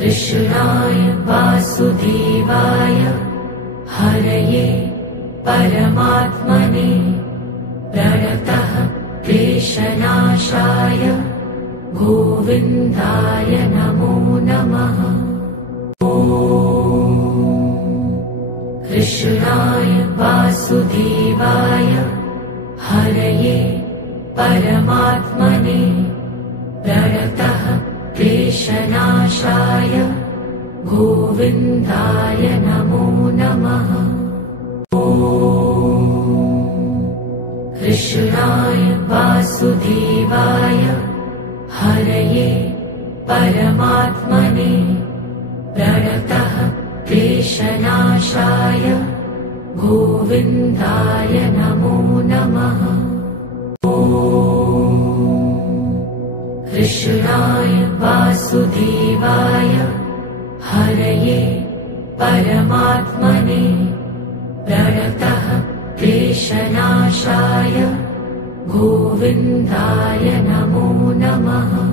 कृष्णाय वासुदेवाय हरये परमात्मने प्रणतः क्लेशनाशाय गोविन्दाय नमो नमः। कृष्णाय वासुदेवाय हरये परमात्मने प्रणतः क्लेशनाशाय गोविन्दाय नमो नमः। कृष्णाय वासुदेवाय हरये परमात्मने प्रणतः क्लेशनाशाय गोविन्दाय नमो नमः। कृष्णाय वासुदेवाय हरये परमात्मने प्रणतः क्लेशनाशाय गोविन्दाय नमो नमः।